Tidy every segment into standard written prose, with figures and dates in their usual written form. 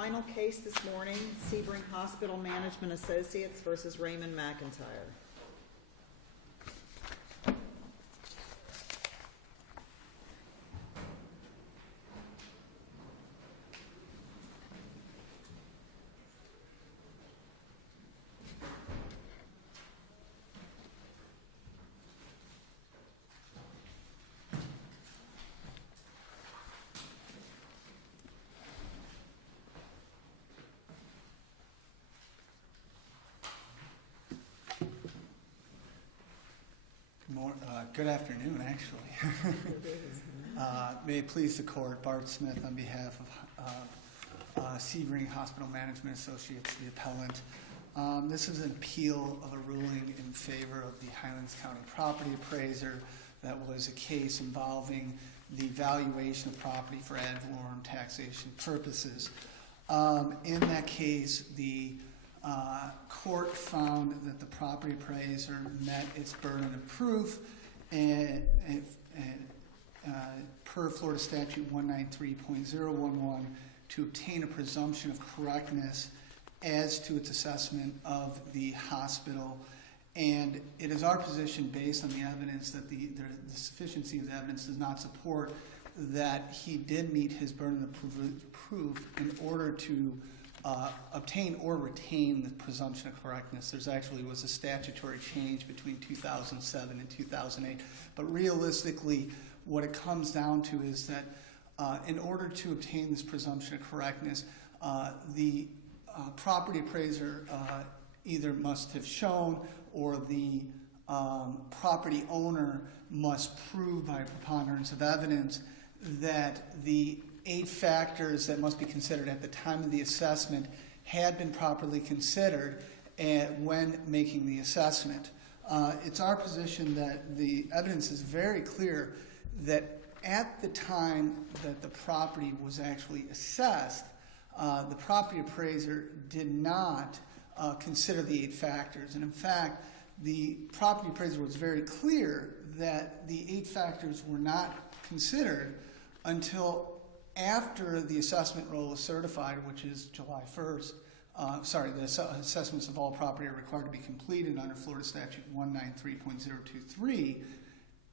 final case this morning, Sebring Hospital Management Associates versus Raymond Mcintyre. Good afternoon, actually. May it please the court, Bart Smith on behalf of Sebring Hospital Management Associates, the appellant. This is an appeal of a ruling in favor of the Highlands County property appraiser. That was a case involving the valuation of property for ad valorem taxation purposes. In that case, the court found that the property appraiser met its burden of proof and per Florida Statute 193.011 to obtain a presumption of correctness as to its assessment of the hospital. And it is our position, based on the evidence, that the sufficiency of the evidence does not support that he did meet his burden of proof in order to obtain or retain the presumption of correctness. There's actually was a statutory change between 2007 and 2008. But realistically, what it comes down to is that in order to obtain this presumption of correctness, the property appraiser either must have shown or the property owner must prove by preponderance of evidence that the 8 factors that must be considered at the time of the assessment had been properly considered when making the assessment. It's our position that the evidence is very clear that at the time that the property was actually assessed, the property appraiser did not consider the 8 factors. And in fact, the property appraiser was very clear that the 8 factors were not considered until after the assessment roll was certified, which is July 1st. The assessments of all property are required to be completed under Florida Statute 193.023.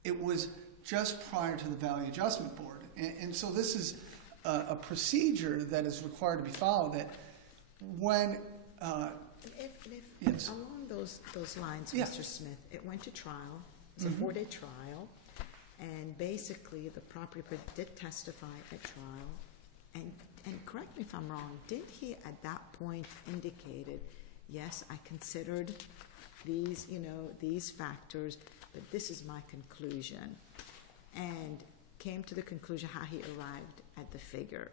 It was just prior to the Value Adjustment Board. And so this is a procedure that is required to be followed, that when yes. Along those lines, Yeah. Mr. Smith, it went to trial. It's a 4-day trial. And basically, the property appraiser did testify at trial. And correct me if I'm wrong, did he at that point indicated, yes, I considered these factors, but this is my conclusion, and came to the conclusion how he arrived at the figure?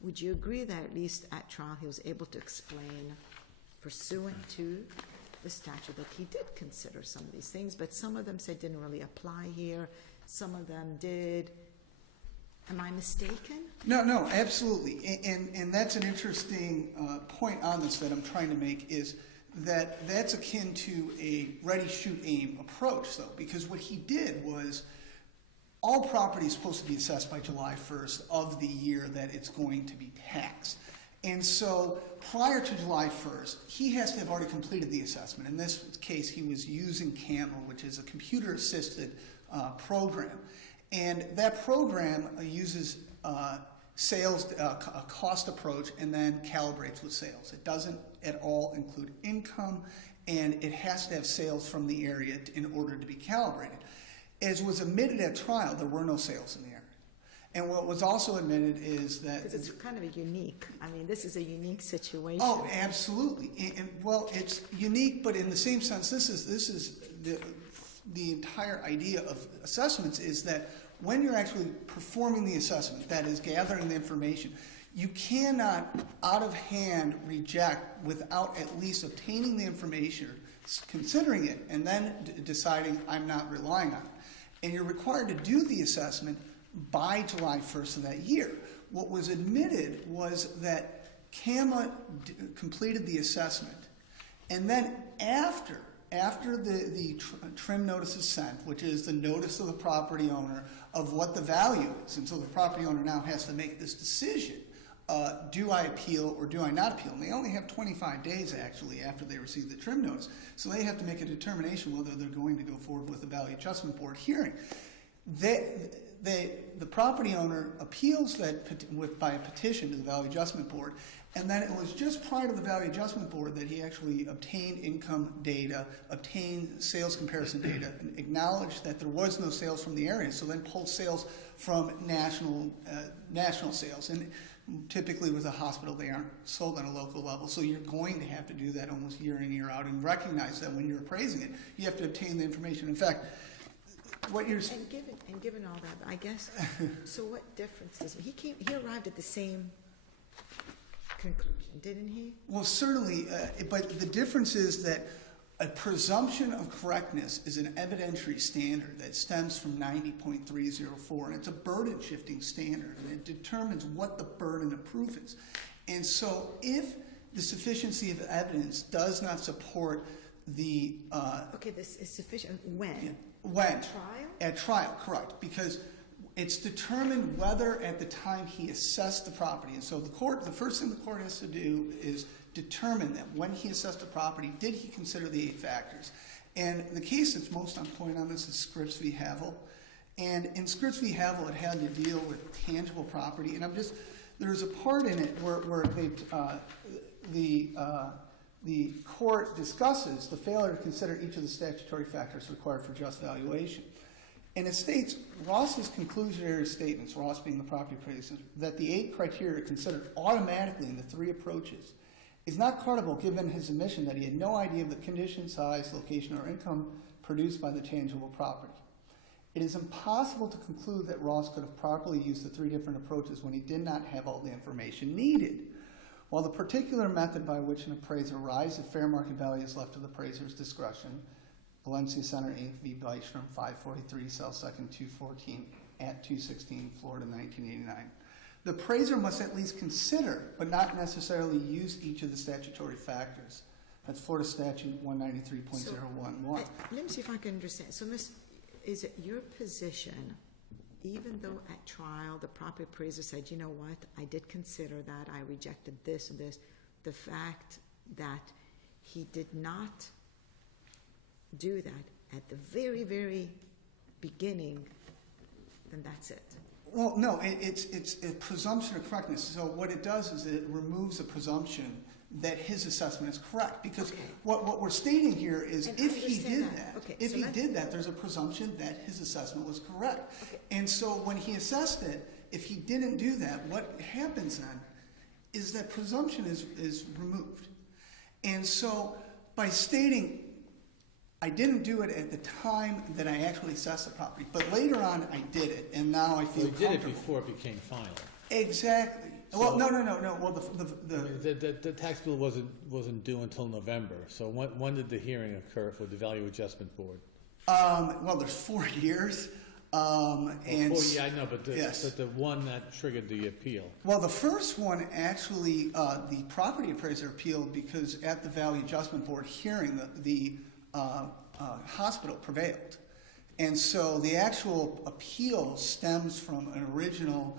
Would you agree that at least at trial he was able to explain, pursuant to the statute, that he did consider some of these things, but some of them said didn't really apply here, some of them did? Am I mistaken? No, absolutely. And that's an interesting point on this that I'm trying to make, is that that's akin to a ready, shoot, aim approach, though, because what he did was all property is supposed to be assessed by July 1st of the year that it's going to be taxed. And so prior to July 1st, he has to have already completed the assessment. In this case, he was using Camel, which is a computer-assisted program. And that program uses sales, a cost approach, and then calibrates with sales. It doesn't at all include income, and it has to have sales from the area in order to be calibrated. As was admitted at trial, there were no sales in the area. And what was also admitted is that... Because it's kind of a unique, this is a unique situation. Oh, absolutely. Well, it's unique, but in the same sense, this is the entire idea of assessments, is that when you're actually performing the assessment, that is gathering the information, you cannot out of hand reject without at least obtaining the information, considering it, and then deciding I'm not relying on it. And you're required to do the assessment by July 1st of that year. What was admitted was that CAMA completed the assessment, and then after the trim notice is sent, which is the notice of the property owner of what the value is, and so the property owner now has to make this decision do I appeal or do I not appeal? And they only have 25 days, actually, after they receive the trim notice. So they have to make a determination whether they're going to go forward with a Value Adjustment Board hearing. The property owner appeals that by a petition to the Value Adjustment Board, and then it was just prior to the Value Adjustment Board that he actually obtained income data, obtained sales comparison data, and acknowledged that there was no sales from the area, so then pulled sales from national sales. And typically with a hospital, they aren't sold on a local level, so you're going to have to do that almost year in, year out, and recognize that when you're appraising it, you have to obtain the information. In fact, what you're and given all that, I guess, so what difference does he arrived at the same conclusion, didn't he? Well, certainly, but the difference is that a presumption of correctness is an evidentiary standard that stems from 90.304, and it's a burden-shifting standard, and it determines what the burden of proof is. And so if the sufficiency of evidence does not support the... okay, this is sufficient. When? When? At trial? At trial, correct, because it's determined whether at the time he assessed the property. And so the first thing the court has to do is determine that when he assessed the property, did he consider the 8 factors? And the case that's most on point on this is Scripps v. Havel. And in Scripps v. Havel, it had to deal with tangible property. And there's a part in it where the court discusses the failure to consider each of the statutory factors required for just valuation. And it states, Ross's conclusionary statements, Ross being the property appraiser, that the 8 criteria considered automatically in the 3 approaches is not credible given his admission that he had no idea of the condition, size, location, or income produced by the tangible property. It is impossible to conclude that Ross could have properly used the 3 different approaches when he did not have all the information needed. While the particular method by which an appraiser arrives at fair market value is left to the appraiser's discretion, Valencia Center, Inc. v. Bystrom, 543 South 2nd, 214 at 216, Florida, 1989. The appraiser must at least consider, but not necessarily use each of the statutory factors. That's Florida Statute 193.011. Let me see if I can understand. So, is it your position, even though at trial the property appraiser said, you know what, I did consider that, I rejected this and this, the fact that he did not do that at the very, very beginning, then that's it? Well, no, it's a presumption of correctness. So what it does is it removes the presumption that his assessment is correct. Because what we're stating here is if he did that, there's a presumption that his assessment was correct. Okay. And so when he assessed it, if he didn't do that, what happens then is that presumption is removed. And so by stating, I didn't do it at the time that I actually assessed the property, but later on I did it, and now I feel comfortable. You did it before it became final. Exactly. So, well, no. Well, the tax bill wasn't due until November. So when did the hearing occur for the Value Adjustment Board? Well, there's 4 years. And 4 years, I know, but yes. the one that triggered the appeal. Well, the first one actually, the property appraiser appealed because at the Value Adjustment Board hearing, the hospital prevailed. And so the actual appeal stems from an original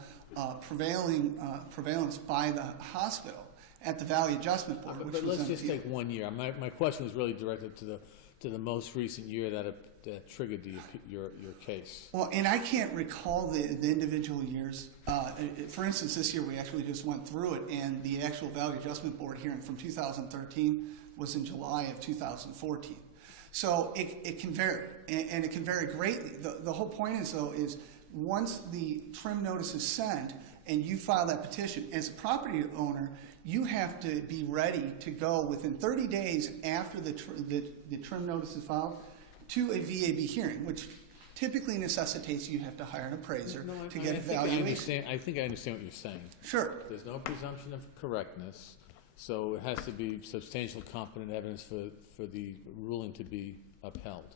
prevalence by the hospital at the Value Adjustment Board. But let's just take 1 year. My question was really directed to the most recent year that triggered your case. Well, and I can't recall the individual years. For instance, this year we actually just went through it, and the actual Value Adjustment Board hearing from 2013 was in July of 2014. So it can vary, and it can vary greatly. The whole point is, though, is once the trim notice is sent and you file that petition, as a property owner, you have to be ready to go within 30 days after the trim notice is filed to a VAB hearing, which typically necessitates you have to hire an appraiser to get a valuation. I think I understand what you're saying. Sure. There's no presumption of correctness, so it has to be substantial competent evidence for the ruling to be upheld.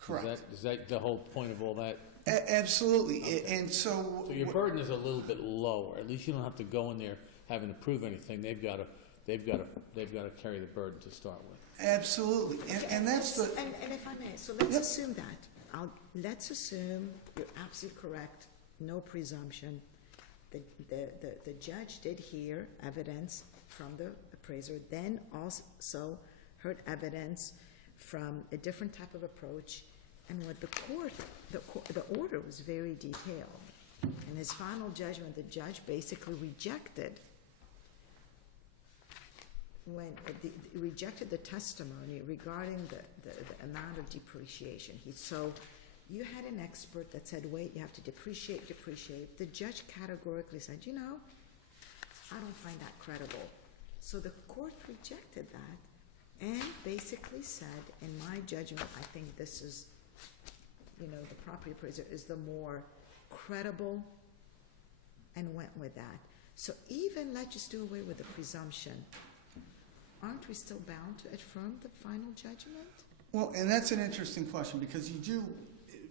Correct. Is that the whole point of all that? Absolutely. Okay. And so your burden is a little bit lower. At least you don't have to go in there having to prove anything. They've got to carry the burden to start with. Absolutely. And that's the... And if I may, so let's assume that. Let's assume you're absolutely correct, no presumption, the judge did hear evidence from the appraiser, then also heard evidence from a different type of approach, and what the order was very detailed. In his final judgment, the judge basically rejected the testimony regarding the amount of depreciation. So you had an expert that said, wait, you have to depreciate. The judge categorically said, I don't find that credible. So the court rejected that and basically said, in my judgment, I think this is, the property appraiser is the more credible, and went with that. So even let's just do away with the presumption. Aren't we still bound to affirm the final judgment? Well, and that's an interesting question, because you do,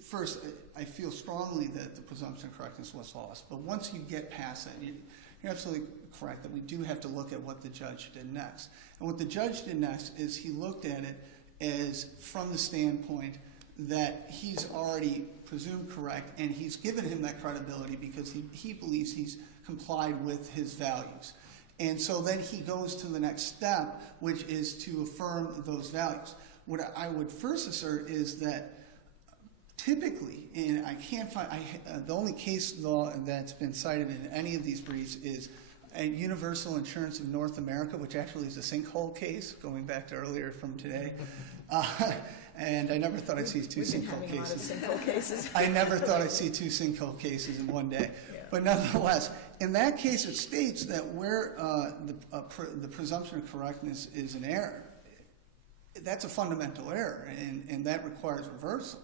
first, I feel strongly that the presumption of correctness was lost. But once you get past that, you're absolutely correct that we do have to look at what the judge did next. And what the judge did next is he looked at it as from the standpoint that he's already presumed correct, and he's given him that credibility because he believes he's complied with his values. And so then he goes to the next step, which is to affirm those values. What I would first assert is that typically, and I can't find, the only case law that's been cited in any of these briefs is a Universal Insurance of North America, which actually is a sinkhole case, going back to earlier from today. And I never thought I'd see two sinkhole cases. Sinkhole cases. I never thought I'd see two sinkhole cases in one day. Yeah. But nonetheless, in that case, it states that where the presumption of correctness is an error, that's a fundamental error, and that requires reversal.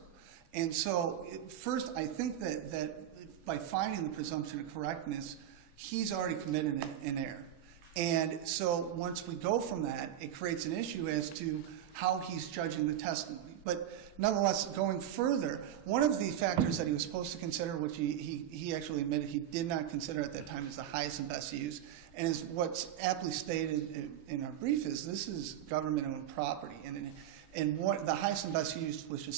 And so, first, I think that by finding the presumption of correctness, he's already committed an error. And so once we go from that, it creates an issue as to how he's judging the testimony. But nonetheless, going further, one of the factors that he was supposed to consider, which he actually admitted he did not consider at that time, is the highest and best use. And is what's aptly stated in our brief is this is government-owned property. And what the highest and best use, which is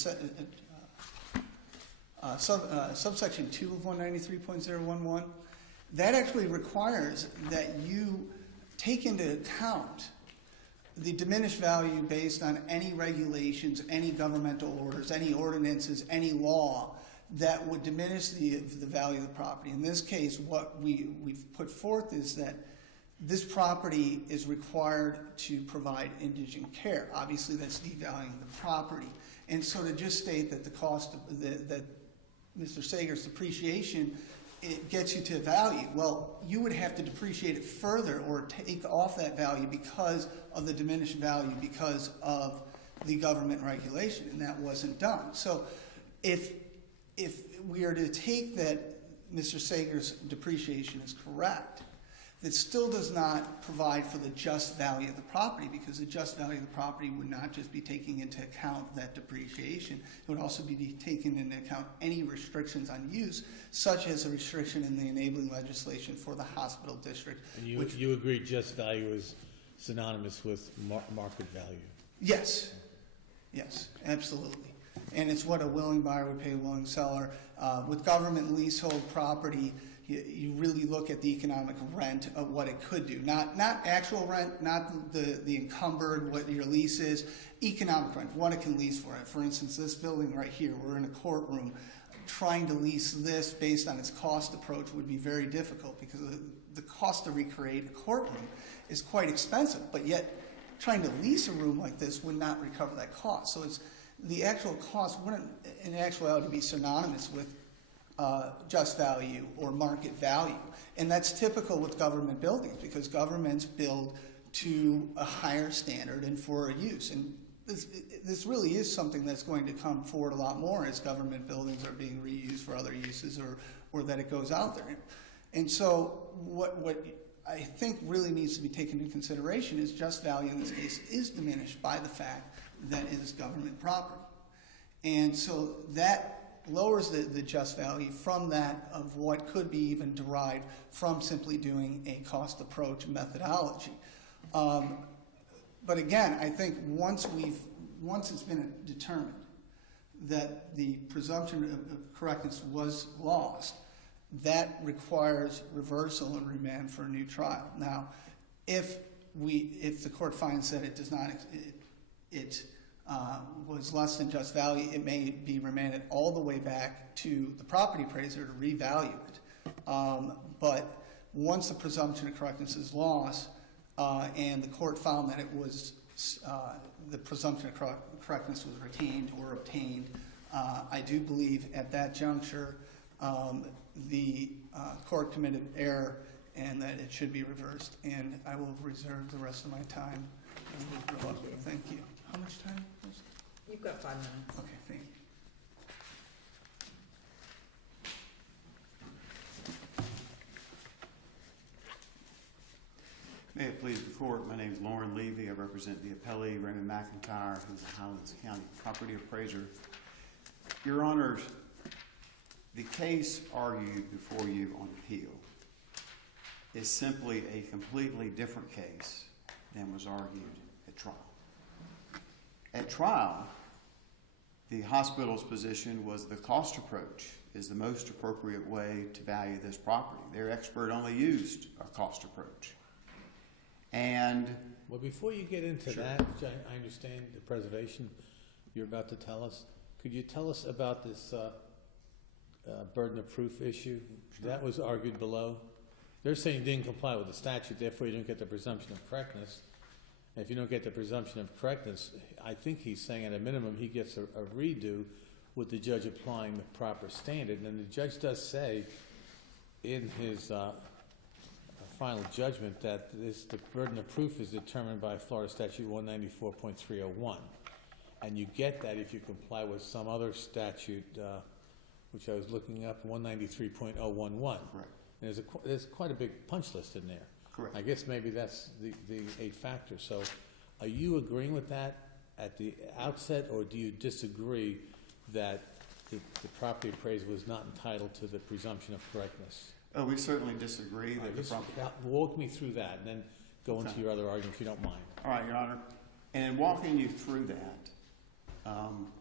subsection 2 of 193.011, that actually requires that you take into account the diminished value based on any regulations, any governmental orders, any ordinances, any law that would diminish the value of the property. In this case, what we've put forth is that this property is required to provide indigent care. Obviously, that's devaluing the property. And so to just state that the cost that Mr. Sager's depreciation, it gets you to value. Well, you would have to depreciate it further or take off that value because of the diminished value because of the government regulation, and that wasn't done. So if we are to take that Mr. Sager's depreciation is correct, that still does not provide for the just value of the property, because the just value of the property would not just be taking into account that depreciation, it would also be taking into account any restrictions on use, such as a restriction in the enabling legislation for the hospital district. And you agree just value is synonymous with market value? Yes. Yes, absolutely. And it's what a willing buyer would pay a willing seller. With government leasehold property, you really look at the economic rent of what it could do. Not actual rent, not the encumbered, what your lease is, economic rent, what it can lease for it. For instance, this building right here, we're in a courtroom. Trying to lease this based on its cost approach would be very difficult because the cost to recreate a courtroom is quite expensive, but yet trying to lease a room like this would not recover that cost. So the actual cost wouldn't in actuality be synonymous with just value or market value. And that's typical with government buildings because governments build to a higher standard and for a use. And this really is something that's going to come forward a lot more as government buildings are being reused for other uses or that it goes out there. And so what I think really needs to be taken into consideration is just value in this case is diminished by the fact that it is government property. And so that lowers the just value from that of what could be even derived from simply doing a cost approach methodology. But again, I think once it's been determined that the presumption of correctness was lost, that requires reversal and remand for a new trial. Now, if the court finds that it does not, it was less than just value, it may be remanded all the way back to the property appraiser to revalue it. But once the presumption of correctness is lost, and the court found that it was the presumption of correctness was retained or obtained, I do believe at that juncture the court committed error and that it should be reversed. And I will reserve the rest of my time. Thank you. How much time? You've got 5 minutes. Okay, thank you. May it please the court, my name is Lauren Levy. I represent the appellee, Raymond Mcintyre, who's a Highlands County property appraiser. Your Honors, the case argued before you on appeal is simply a completely different case than was argued at trial. At trial, the hospital's position was the cost approach is the most appropriate way to value this property. Their expert only used a cost approach. And Well, before you get into Sure. that, which I understand the preservation you're about to tell us, could you tell us about this burden of proof issue? Sure. That was argued below. They're saying you didn't comply with the statute, therefore you don't get the presumption of correctness. And if you don't get the presumption of correctness, I think he's saying at a minimum he gets a redo with the judge applying the proper standard. And the judge does say in his final judgment that the burden of proof is determined by Florida Statute 194.301. And you get that if you comply with some other statute, which I was looking up, 193.011. correct. And there's quite a big punch list in there. Correct. I guess maybe that's the 8 factors. So are you agreeing with that at the outset, or do you disagree that the property appraiser was not entitled to the presumption of correctness? Oh, we certainly disagree that the Just property. walk me through that and then go into Okay. your other argument if you don't mind. All right, Your Honor. And in walking you through that,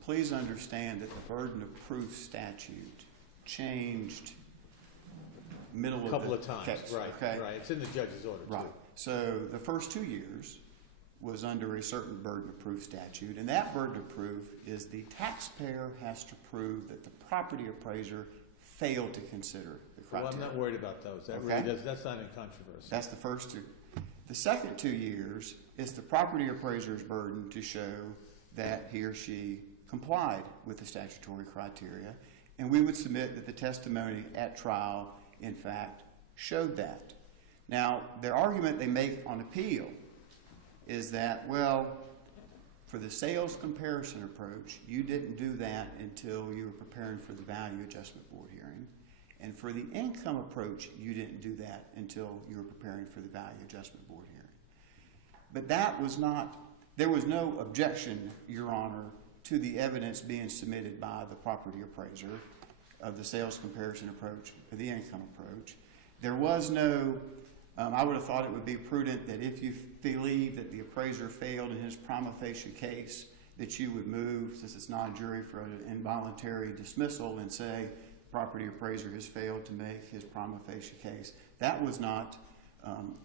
please understand that the burden of proof statute changed middle of A couple the of times, case, right, okay? right. It's in the judge's order, too. Right. So the first 2 years was under a certain burden of proof statute, and that burden of proof is the taxpayer has to prove that the property appraiser failed to consider the Well, criteria. I'm not worried about those. That Okay. really that's not in controversy. That's the first 2. The second 2 years is the property appraiser's burden to show that he or she complied with the statutory criteria, and we would submit that the testimony at trial, in fact, showed that. Now, their argument they make on appeal is that, well, for the sales comparison approach, you didn't do that until you were preparing for the value adjustment board hearing. And for the income approach, you didn't do that until you were preparing for the value adjustment board hearing. But that was not, there was no objection, Your Honor, to the evidence being submitted by the property appraiser of the sales comparison approach or the income approach. There was no, I would have thought it would be prudent that if you believe that the appraiser failed in his prima facie case, that you would move, since it's non-jury, for an involuntary dismissal and say, property appraiser has failed to make his prima facie case. That was not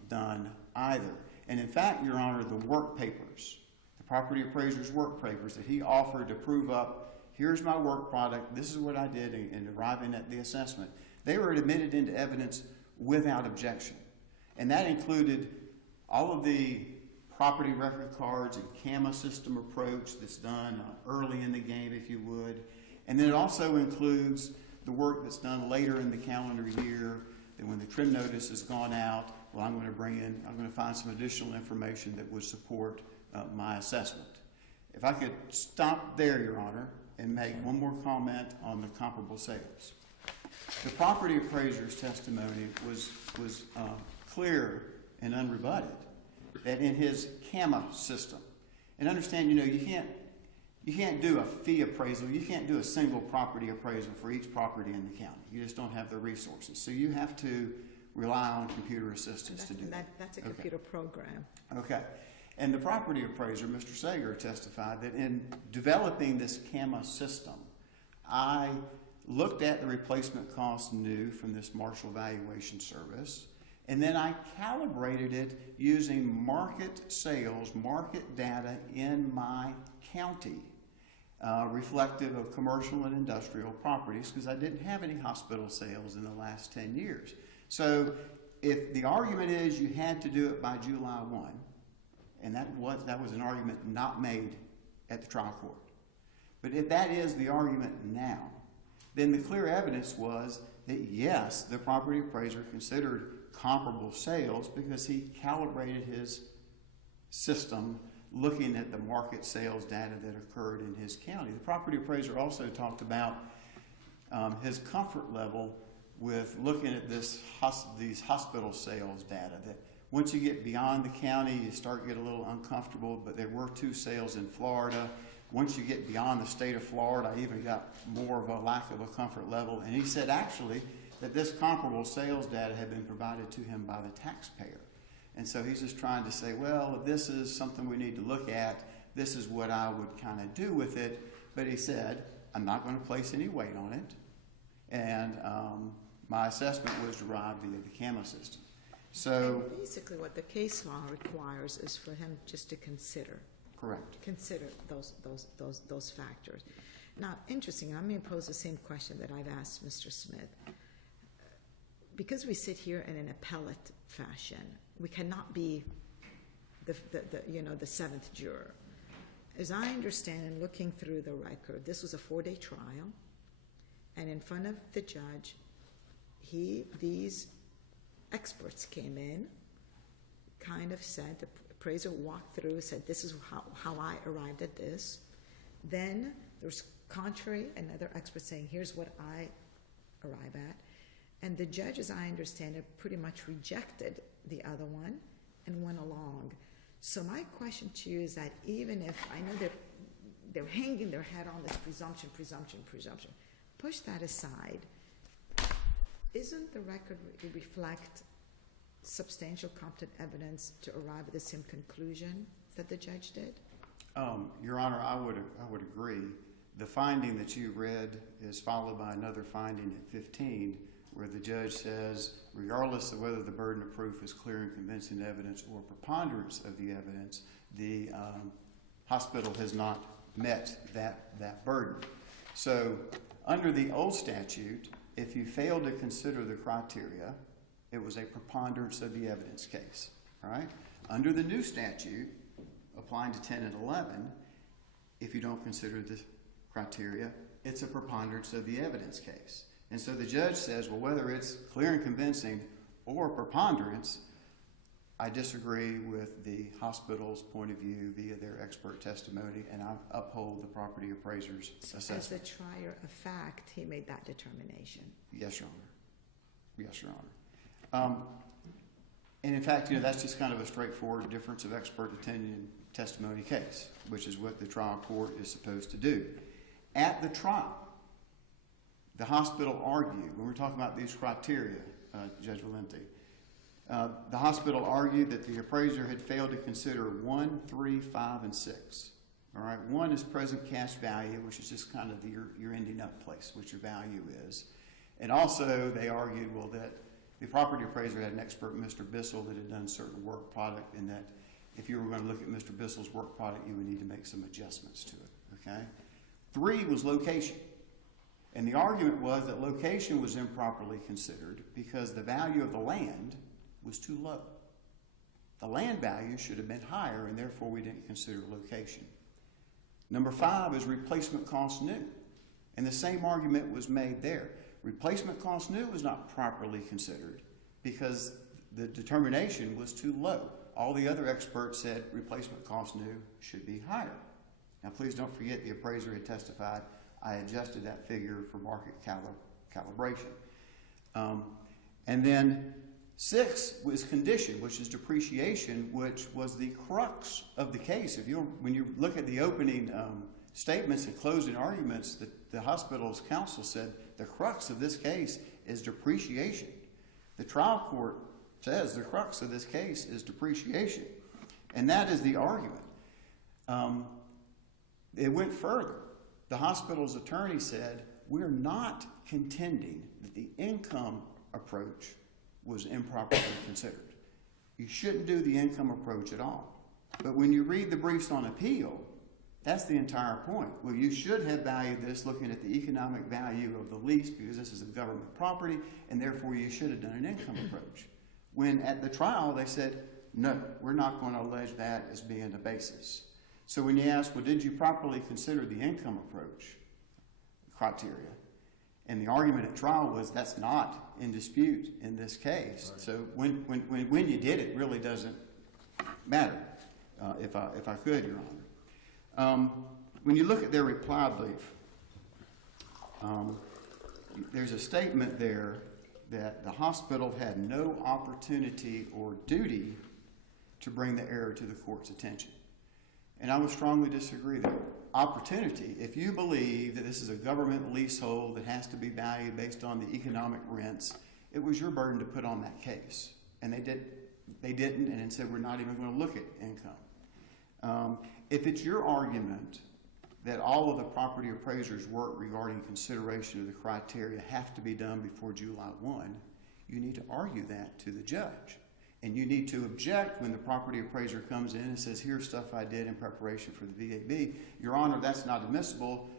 done either. And in fact, Your Honor, the work papers, the property appraiser's work papers that he offered to prove up, here's my work product, this is what I did in arriving at the assessment, they were admitted into evidence without objection. And that included all of the property record cards and CAMA system approach that's done early in the game, if you would. And then it also includes the work that's done later in the calendar year, that when the trim notice has gone out, well, I'm going to find some additional information that would support my assessment. If I could stop there, Your Honor, and make one more comment on the comparable sales. The property appraiser's testimony was clear and unrebutted that in his CAMA system, and understand, you can't do a fee appraisal. You can't do a single property appraisal for each property in the county. You just don't have the resources. So you have to rely on computer assistance to do that. That's a computer program. Okay. And the property appraiser, Mr. Sager, testified that in developing this CAMA system, I looked at the replacement cost new from this Marshall Valuation Service, and then I calibrated it using market sales, market data in my county, reflective of commercial and industrial properties, because I didn't have any hospital sales in the last 10 years. So if the argument is you had to do it by July 1, and that was an argument not made at the trial court. But if that is the argument now, then the clear evidence was that yes, the property appraiser considered comparable sales because he calibrated his system looking at the market sales data that occurred in his county. The property appraiser also talked about his comfort level with looking at these hospital sales data, that once you get beyond the county, you start to get a little uncomfortable, but there were 2 sales in Florida. Once you get beyond the state of Florida, I even got more of a lack of a comfort level. And he said actually that this comparable sales data had been provided to him by the taxpayer. And so he's just trying to say, well, if this is something we need to look at, this is what I would kind of do with it. But he said, I'm not going to place any weight on it. And my assessment was derived via the CAMA system. So And basically what the case law requires is for him just to consider. correct. Consider those factors. Now, interesting, I'm going to pose the same question that I've asked Mr. Smith. Because we sit here in an appellate fashion, we cannot be the seventh juror. As I understand, in looking through the record, this was a 4-day trial, and in front of the judge, these experts came in, kind of said, the appraiser walked through, said, this is how I arrived at this. Then there's contrary, another expert saying, here's what I arrive at. And the judge, as I understand it, pretty much rejected the other one and went along. So my question to you is that even if, I know they're hanging their head on this presumption, push that aside. Isn't the record reflect substantial competent evidence to arrive at the same conclusion that the judge did? Your Honor, I would agree. The finding that you read is followed by another finding at 15, where the judge says, regardless of whether the burden of proof is clear and convincing evidence or preponderance of the evidence, the hospital has not met that burden. So under the old statute, if you failed to consider the criteria, it was a preponderance of the evidence case. All right? Under the new statute, applying to 10 and 11, if you don't consider the criteria, it's a preponderance of the evidence case. And so the judge says, well, whether it's clear and convincing or preponderance, I disagree with the hospital's point of view via their expert testimony, and I uphold the property appraiser's assessment. As the trier of fact, he made that determination. Yes, Your Honor. Yes, Your Honor. And in fact, that's just kind of a straightforward difference of expert opinion testimony case, which is what the trial court is supposed to do. At the trial, the hospital argued, when we're talking about these criteria, Judge Valenti, the hospital argued that the appraiser had failed to consider 1, 3, 5, and 6. All right, 1 is present cash value, which is just kind of your ending up place, what your value is. And also they argued, well, that the property appraiser had an expert, Mr. Bissell, that had done certain work product, and that if you were going to look at Mr. Bissell's work product, you would need to make some adjustments to it, okay? 3 was location. And the argument was that location was improperly considered because the value of the land was too low. The land value should have been higher, and therefore we didn't consider location. Number 5 is replacement cost new. And the same argument was made there. Replacement cost new was not properly considered because the determination was too low. All the other experts said replacement cost new should be higher. Now please don't forget the appraiser had testified, I adjusted that figure for market calibration. And then 6 was condition, which is depreciation, which was the crux of the case. When you look at the opening statements and closing arguments, the hospital's counsel said the crux of this case is depreciation. The trial court says the crux of this case is depreciation. And that is the argument. It went further. The hospital's attorney said, we're not contending that the income approach was improperly considered. You shouldn't do the income approach at all. But when you read the briefs on appeal, that's the entire point. Well, you should have valued this looking at the economic value of the lease because this is a government property, and therefore you should have done an income approach. When at the trial they said, no, we're not going to allege that as being the basis. So when you ask, well, did you properly consider the income approach criteria? And the argument at trial was that's not in dispute in this case. Right. So when you did it really doesn't matter, if I could, Your Honor. When you look at their reply brief, there's a statement there that the hospital had no opportunity or duty to bring the error to the court's attention. And I would strongly disagree there. Opportunity, if you believe that this is a government leasehold that has to be valued based on the economic rents, it was your burden to put on that case. And they didn't, and said we're not even going to look at income. If it's your argument that all of the property appraiser's work regarding consideration of the criteria have to be done before July 1, you need to argue that to the judge. And you need to object when the property appraiser comes in and says, here's stuff I did in preparation for the VAB. Your Honor, that's not admissible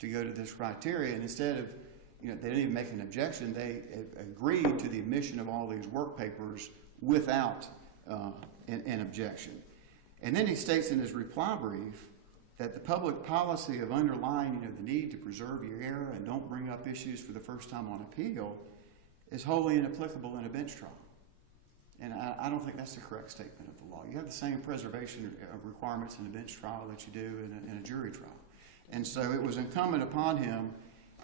to go to this criteria. And instead of, they didn't even make an objection, they agreed to the admission of all these work papers without an objection. And then he states in his reply brief that the public policy of underlying the need to preserve your error and don't bring up issues for the first time on appeal is wholly inapplicable in a bench trial. And I don't think that's the correct statement of the law. You have the same preservation requirements in a bench trial that you do in a jury trial. And so it was incumbent upon him,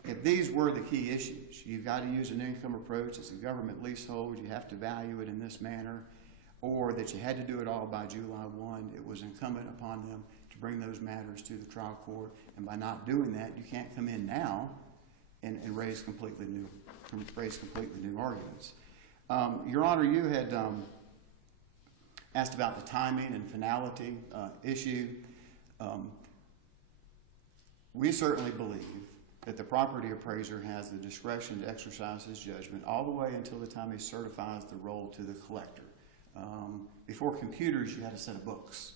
if these were the key issues, you've got to use an income approach, it's a government leasehold, you have to value it in this manner, or that you had to do it all by July 1, it was incumbent upon them to bring those matters to the trial court. And by not doing that, you can't come in now and raise completely new arguments. Your Honor, you had asked about the timing and finality issue. We certainly believe that the property appraiser has the discretion to exercise his judgment all the way until the time he certifies the roll to the collector. Before computers, you had a set of books,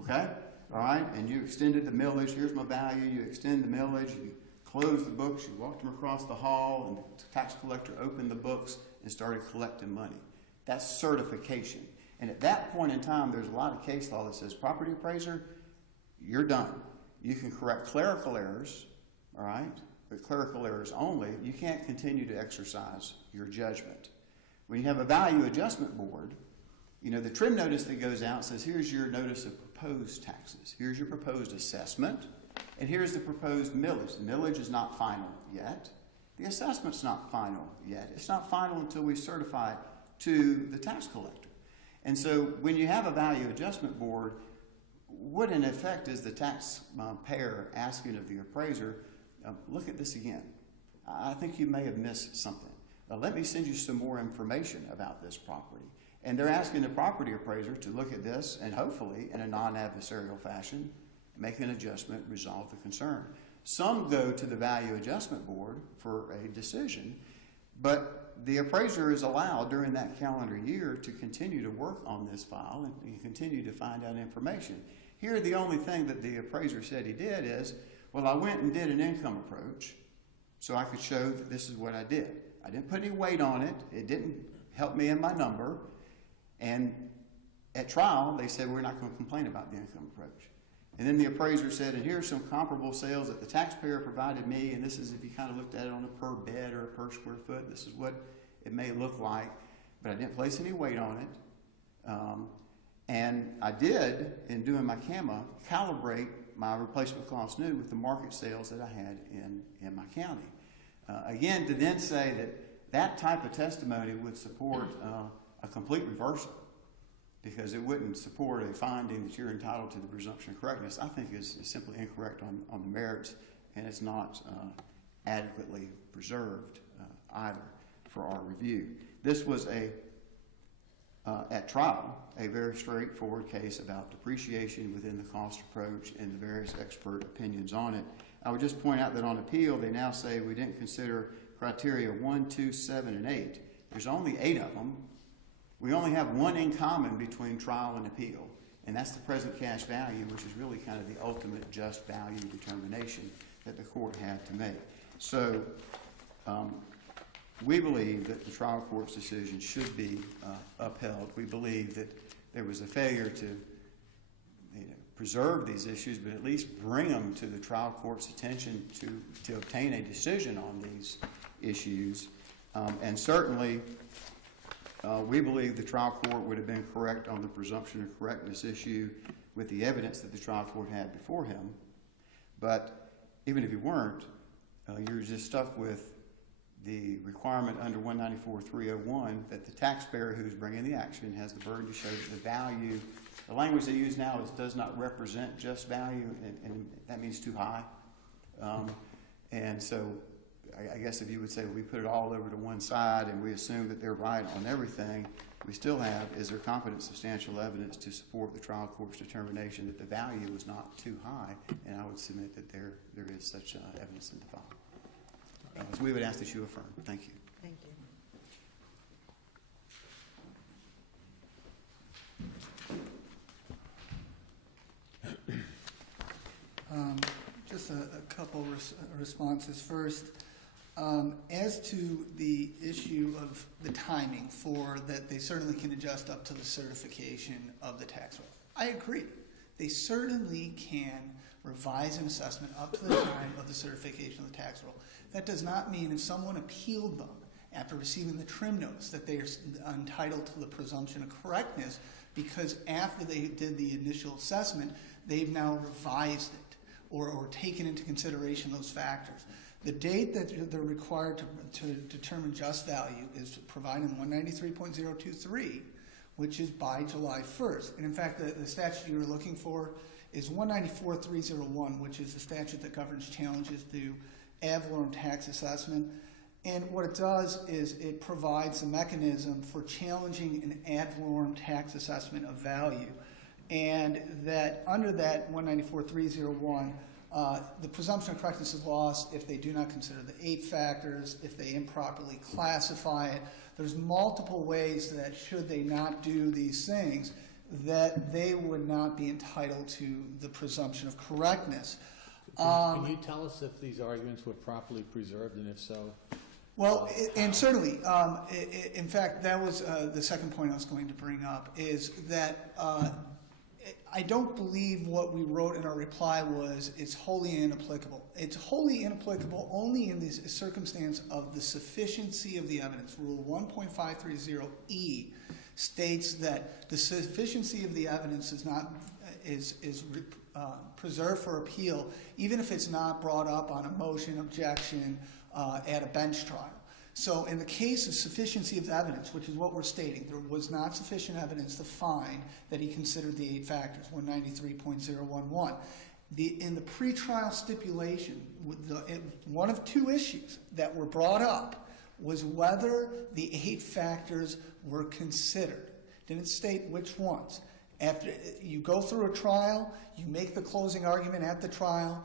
okay? All right, and you extended the millage. Here's my value. You extend the millage. You close the books. You walked them across the hall, and the tax collector opened the books and started collecting money. That's certification. And at that point in time, there's a lot of case law that says, property appraiser, you're done. You can correct clerical errors, all right, but clerical errors only. You can't continue to exercise your judgment. When you have a value adjustment board, the trim notice that goes out says, here's your notice of proposed taxes. Here's your proposed assessment, and here's the proposed millage. The millage is not final yet. The assessment's not final yet. It's not final until we certify it to the tax collector. And so when you have a value adjustment board, what in effect is the taxpayer asking of the appraiser, look at this again. I think you may have missed something. Let me send you some more information about this property. And they're asking the property appraiser to look at this and hopefully in a non-adversarial fashion, make an adjustment, resolve the concern. Some go to the value adjustment board for a decision, but the appraiser is allowed during that calendar year to continue to work on this file and continue to find out information. Here, the only thing that the appraiser said he did is, well, I went and did an income approach so I could show that this is what I did. I didn't put any weight on it. It didn't help me in my number. And at trial, they said, we're not going to complain about the income approach. And then the appraiser said, and here's some comparable sales that the taxpayer provided me, and this is if you kind of looked at it on a per bed or a per square foot, this is what it may look like, but I didn't place any weight on it. And I did, in doing my CAMA, calibrate my replacement cost new with the market sales that I had in my county. Again, to then say that that type of testimony would support a complete reversal, because it wouldn't support a finding that you're entitled to the presumption of correctness, I think is simply incorrect on the merits, and it's not adequately preserved either for our review. This was at trial, a very straightforward case about depreciation within the cost approach and the various expert opinions on it. I would just point out that on appeal, they now say we didn't consider criteria 1, 2, 7, and 8. There's only 8 of them. We only have one in common between trial and appeal, and that's the present cash value, which is really kind of the ultimate just value determination that the court had to make. So we believe that the trial court's decision should be upheld. We believe that there was a failure to preserve these issues, but at least bring them to the trial court's attention to obtain a decision on these issues. And certainly, we believe the trial court would have been correct on the presumption of correctness issue with the evidence that the trial court had before him. But even if you weren't, you're just stuck with the requirement under 194.301 that the taxpayer who's bringing the action has the burden to show that the value, the language they use now is does not represent just value, and that means too high. And so I guess if you would say, well, we put it all over to one side and we assume that they're right on everything, we still have, is there competent substantial evidence to support the trial court's determination that the value is not too high? And I would submit that there is such evidence in the file. So we would ask that you affirm. Thank you. Thank you. Just a couple responses. First, as to the issue of the timing for that, they certainly can adjust up to the certification of the tax roll. I agree. They certainly can revise an assessment up to the time of the certification of the tax roll. That does not mean if someone appealed them after receiving the trim notice that they are entitled to the presumption of correctness, because after they did the initial assessment, they've now revised it or taken into consideration those factors. The date that they're required to determine just value is provided in 193.023, which is by July 1st. And in fact, the statute you were looking for is 194.301, which is the statute that governs challenges to ad valorem tax assessment. And what it does is it provides a mechanism for challenging an ad valorem tax assessment of value. And that under that 194.301, the presumption of correctness is lost if they do not consider the 8 factors, if they improperly classify it. There's multiple ways that should they not do these things, that they would not be entitled to the presumption of correctness. Can you tell us if these arguments were properly preserved, and if so? Well, and certainly, in fact, that was the second point I was going to bring up, is that I don't believe what we wrote in our reply was it's wholly inapplicable. It's wholly inapplicable only in the circumstance of the sufficiency of the evidence. Rule 1.530E states that the sufficiency of the evidence is preserved for appeal, even if it's not brought up on a motion objection at a bench trial. So in the case of sufficiency of the evidence, which is what we're stating, there was not sufficient evidence to find that he considered the 8 factors, 193.011. In the pretrial stipulation, one of 2 issues that were brought up was whether the 8 factors were considered. Didn't state which ones. After you go through a trial, you make the closing argument at the trial.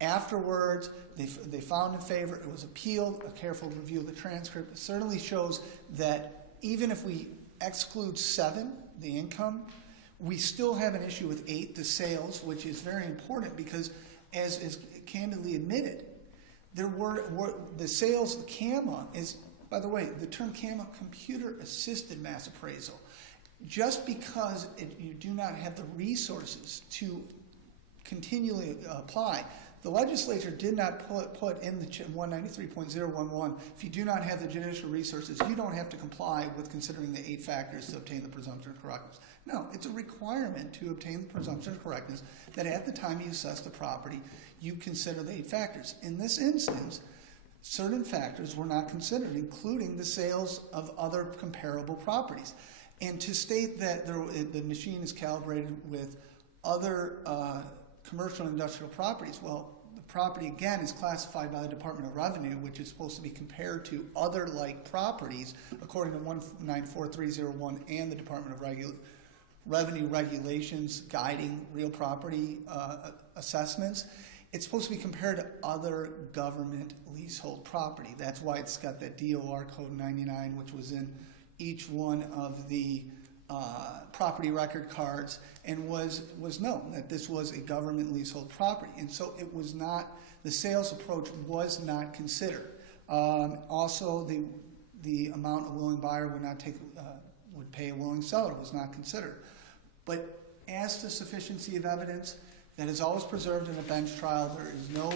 Afterwards, they found in favor, it was appealed. A careful review of the transcript certainly shows that even if we exclude 7, the income, we still have an issue with 8, the sales, which is very important because, as is candidly admitted, there were the sales, the CAMA is, by the way, the term CAMA, computer assisted mass appraisal. Just because you do not have the resources to continually apply, the legislature did not put in the 193.011, if you do not have the judicial resources, you don't have to comply with considering the 8 factors to obtain the presumption of correctness. No, it's a requirement to obtain the presumption of correctness that at the time you assess the property, you consider the 8 factors. In this instance, certain factors were not considered, including the sales of other comparable properties. And to state that the machine is calibrated with other commercial and industrial properties, well, the property, again, is classified by the Department of Revenue, which is supposed to be compared to other like properties, according to 194.301 and the Department of Revenue regulations guiding real property assessments. It's supposed to be compared to other government leasehold property. That's why it's got that DOR code 99, which was in each one of the property record cards, and was known that this was a government leasehold property. And so it was not, the sales approach was not considered. Also, the amount a willing buyer would pay a willing seller was not considered. But as to sufficiency of evidence, that is always preserved in a bench trial. There is no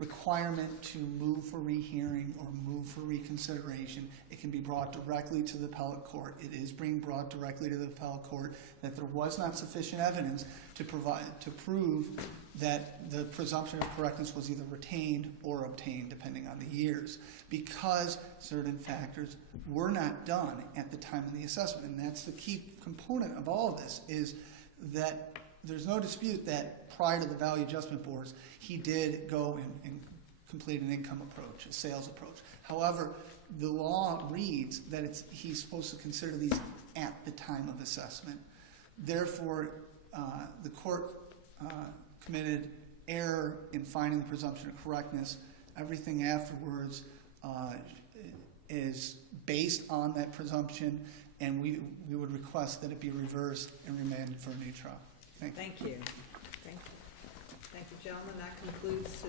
requirement to move for rehearing or move for reconsideration. It can be brought directly to the appellate court. It is being brought directly to the appellate court that there was not sufficient evidence to prove that the presumption of correctness was either retained or obtained, depending on the years, because certain factors were not done at the time of the assessment. And that's the key component of all of this, is that there's no dispute that prior to the value adjustment boards, he did go and complete an income approach, a sales approach. However, the law reads that he's supposed to consider these at the time of assessment. Therefore, the court committed error in finding the presumption of correctness. Everything afterwards is based on that presumption, and we would request that it be reversed and remanded for a new trial. Thank you. Thank you, gentlemen. That concludes